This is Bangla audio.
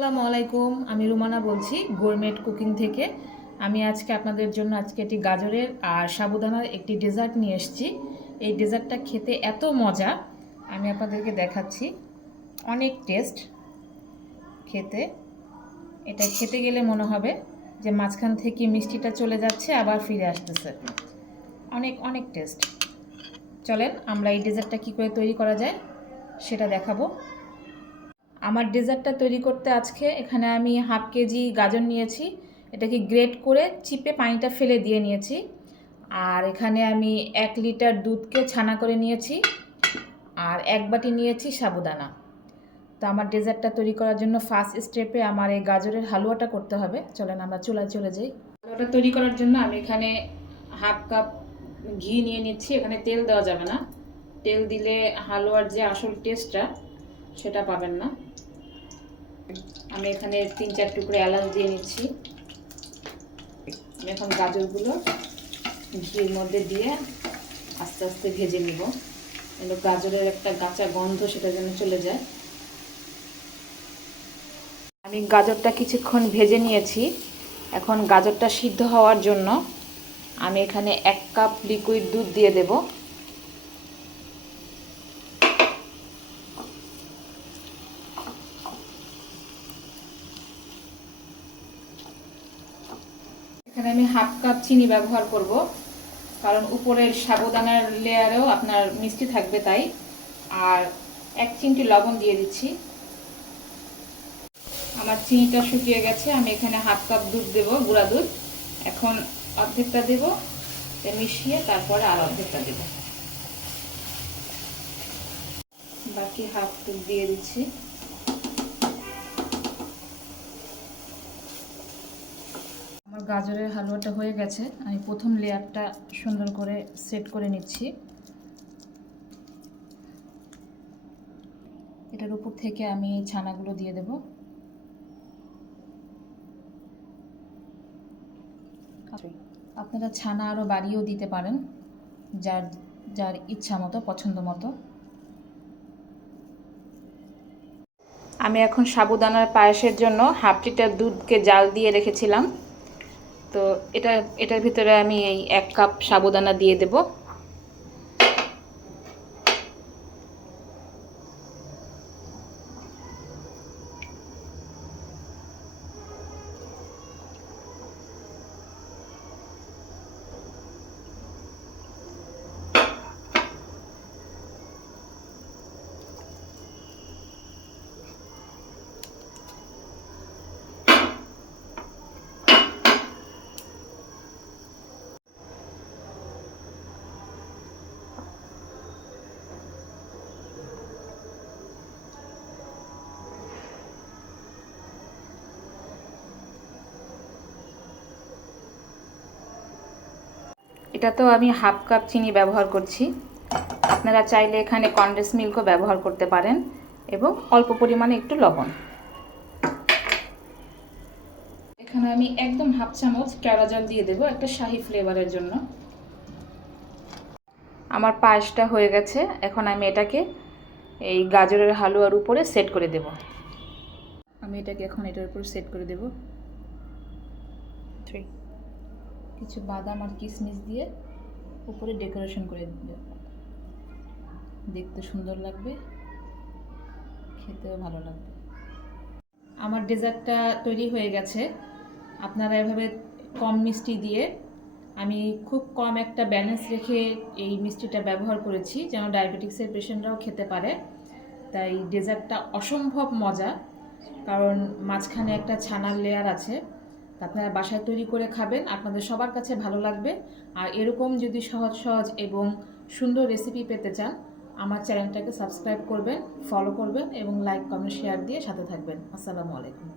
আসসালামু আলাইকুম, আমি রুমানা বলছি গোরমেট কুকিং থেকে। আমি আজকে আপনাদের জন্য একটি গাজরের আর সাবুদানার একটি ডেজার্ট নিয়ে এসেছি। এই ডেজার্টটা খেতে এত মজা, আমি আপনাদেরকে দেখাচ্ছি। অনেক টেস্ট খেতে। এটা খেতে গেলে মনে হবে যে মাঝখান থেকে মিষ্টিটা চলে যাচ্ছে আবার ফিরে আসতেছে। অনেক অনেক টেস্ট। চলেন আমরা এই ডেজার্টটা কী করে তৈরি করা যায় সেটা দেখাবো। আমার ডেজার্টটা তৈরি করতে আজকে এখানে আমি হাফ কেজি গাজর নিয়েছি, এটাকে গ্রেট করে চিপে পানিটা ফেলে দিয়ে নিয়েছি। আর এখানে আমি 1 লিটার দুধকে ছানা করে নিয়েছি, আর 1 বাটি নিয়েছি সাবুদানা। তো আমার ডেজার্টটা তৈরি করার জন্য ফার্স্ট স্টেপে আমার এই গাজরের হালুয়াটা করতে হবে। চলেন আমরা চুলায় চলে যাই। হালুয়াটা তৈরি করার জন্য আমি এখানে হাফ কাপ ঘি নিয়ে নিচ্ছি। এখানে তেল দেওয়া যাবে না, তেল দিলে হালুয়ার যে আসল টেস্টটা সেটা পাবেন না। আমি এখানে 3-4 টুকরো এলাচ দিয়ে নিচ্ছি। আমি এখন গাজরগুলো ঘির মধ্যে দিয়ে আস্তে আস্তে ভেজে নিব, এগুলো গাজরের একটা কাঁচা গন্ধ সেটা যেন চলে যায়। আমি গাজরটা কিছুক্ষণ ভেজে নিয়েছি। এখন গাজরটা সিদ্ধ হওয়ার জন্য আমি এখানে 1 কাপ লিকুইড দুধ দিয়ে দেব। এখানে আমি হাফ কাপ চিনি ব্যবহার করব, কারণ উপরের সাবুদানার লেয়ারেও আপনার মিষ্টি থাকবে তাই। আর 1 চিমটি লবণ দিয়ে দিচ্ছি। আমার চিনিটা শুকিয়ে গেছে, আমি এখানে হাফ কাপ দুধ দেব, গুঁড়া দুধ। এখন অর্ধেকটা দেব, মিশিয়ে তারপরে আর অর্ধেকটা দেব। বাকি হাফ দুধ দিয়ে দিচ্ছি। আমার গাজরের হালুয়াটা হয়ে গেছে। আমি প্রথম লেয়ারটা সুন্দর করে সেট করে নিচ্ছি। এটার উপর থেকে আমি ছানাগুলো দিয়ে দেব। আপনারা ছানা আরও বাড়িয়েও দিতে পারেন, যার যার ইচ্ছা মতো, পছন্দ মতো। আমি এখন সাবুদানার পায়েসের জন্য হাফ লিটার দুধকে জাল দিয়ে রেখেছিলাম। তো এটার ভিতরে আমি এই 1 কাপ সাবুদানা দিয়ে দেব। এটাতেও আমি হাফ কাপ চিনি ব্যবহার করছি। আপনারা চাইলে এখানে কনডেন্স মিল্কও ব্যবহার করতে পারেন, এবং অল্প পরিমাণে একটু লবণ। এখানে আমি একদম হাফ চামচ কেওড়া জল দিয়ে দেব একটা শাহি ফ্লেভারের জন্য। আমার পায়েসটা হয়ে গেছে। এখন আমি এটাকে এই গাজরের হালুয়ার উপরে সেট করে দেব। আমি এটাকে এখন এটার উপর সেট করে দেব। কিছু বাদাম আর কিশমিশ দিয়ে উপরে ডেকোরেশন করে দেব। দেখতে সুন্দর লাগবে, খেতেও ভালো লাগবে। আমার ডেজার্টটা তৈরি হয়ে গেছে। আপনারা এভাবে কম মিষ্টি দিয়ে, আমি খুব কম একটা ব্যালেন্স রেখে এই মিষ্টিটা ব্যবহার করেছি যেন ডায়াবেটিক্সের পেশেন্টরাও খেতে পারে। তাই ডেজার্টটা অসম্ভব মজা, কারণ মাঝখানে একটা ছানার লেয়ার আছে। আপনারা বাসায় তৈরি করে খাবেন, আপনাদের সবার কাছে ভালো লাগবে। আর এরকম যদি সহজ সহজ এবং সুন্দর রেসিপি পেতে চান, আমার চ্যানেলটাকে সাবস্ক্রাইব করবেন, ফলো করবেন এবং লাইক, কমেন্ট, শেয়ার দিয়ে সাথে থাকবেন। আসসালামু আলাইকুম।